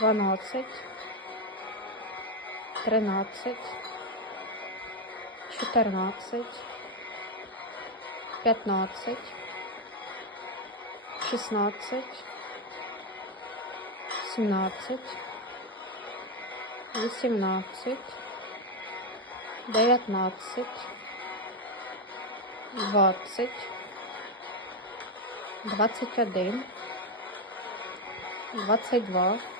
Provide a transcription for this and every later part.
дванадцять, тринадцять, чотирнадцять, п'ятнадцять, шістнадцять, сімнадцять, вісімнадцять, дев'ятнадцять, двадцять, двадцять один. 22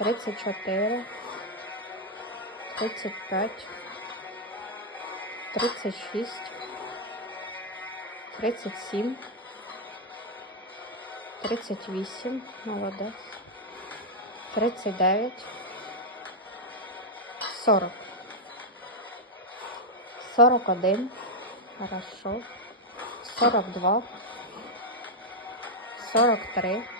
34, 35, 36, 37, 38, молодець, 39, 40, 41, хорошо, 42, 43,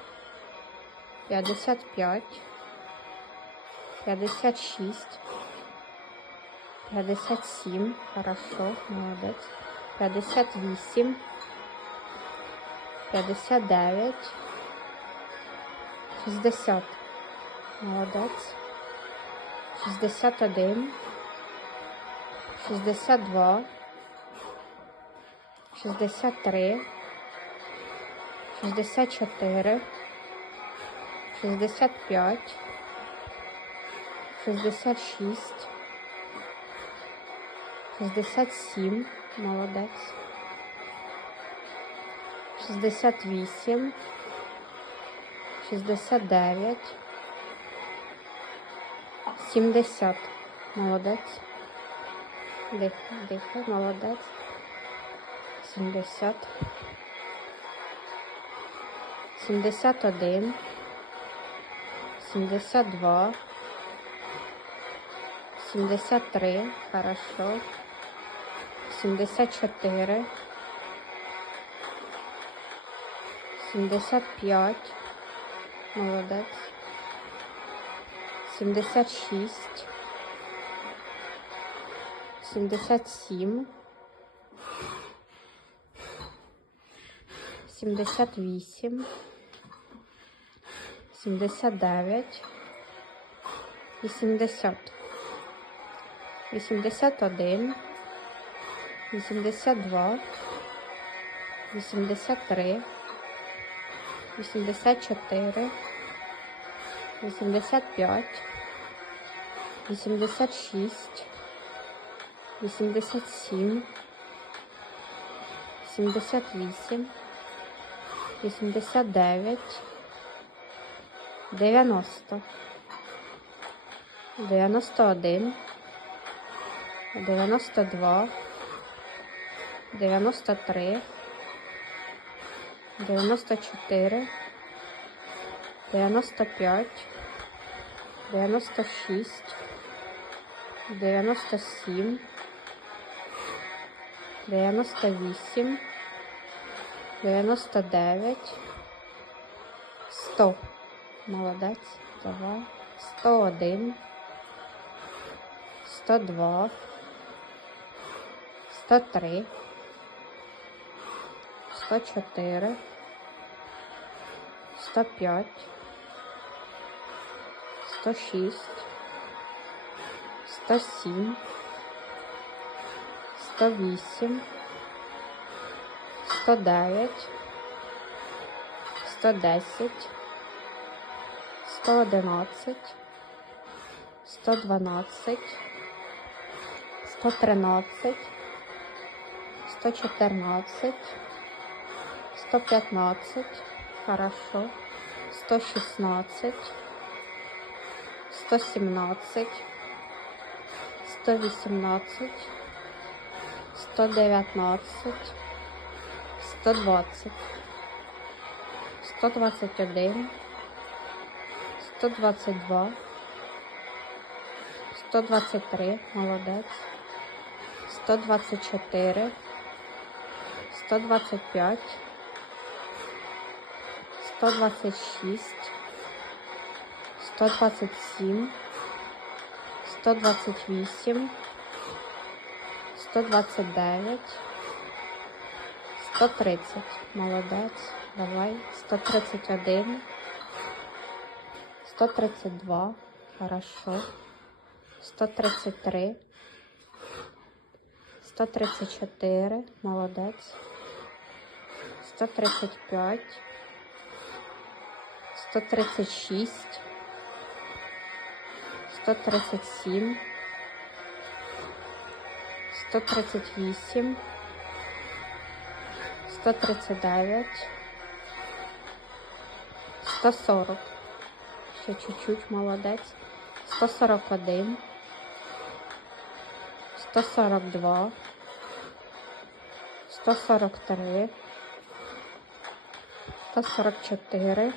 вісім. Сорок дев'ять. П'ятдесят. П'ятдесят один. П'ятдесят два. П'ятдесят три. П'ятдесят чотири. П'ятдесят п'ять. П'ятдесят шість. П'ятдесят сім. Хорошо, молодець. П'ятдесят вісім. П'ятдесят дев'ять. Шістдесят. Молодець. Шістдесят один. Шістдесят два. Шістдесят три. Шістдесят чотири. Шістдесят п'ять. Шістдесят шість. Шістдесят сім. Молодець. Шістдесят вісім. Шістдесят дев'ять. Сімдесят. Молодець. Дихай, дихай, молодець. Сімдесят. Сімдесят один. Сімдесят два. Сімдесят три. Хорошо. Сімдесят чотири. Сімдесят п'ять. Молодець. Сімдесят шість. Сімдесят сім. Сімдесят вісім. Сімдесят дев'ять. Вісімдесят. Вісімдесят один. Вісімдесят два. Вісімдесят три. Вісімдесят чотири. Вісімдесят п'ять. Вісімдесят шість. Вісімдесят сім. Сімдесят вісім. Вісімдесят дев'ять. Дев'яносто. Дев'яносто один. Дев'яносто два. Дев'яносто три. Дев'яносто чотири. Дев'яносто п'ять. Дев'яносто шість. Дев'яносто сім. Дев'яносто вісім. 99, 100. Молодець. Давай. 101, 102, 103, 104, 105, 106, 107, 108, 109, 110, 111, 112, 113, 114, 115, хорошо, 116, 117, 118, 119, 120, 121, 122, 123, молодець, 124, 125, 126, 127, 128, 129, 130. Молодець. Давай. 131, 132. Хорошо. 133, 134. Молодець. 135, 136, 137, 138, 139, 140. Ще чуть-чуть, молодець. 141, 142, 143, 144,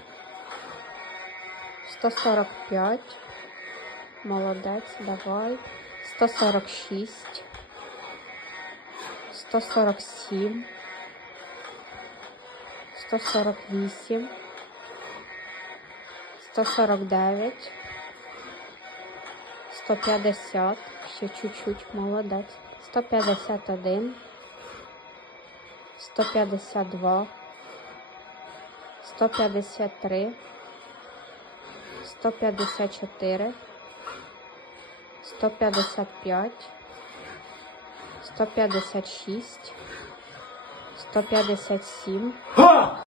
145. Молодець, давай. 146, 147, 148, 149, 150, ще чуть-чуть, молодець. 151, 152, 153, 154, 155, 156, 157,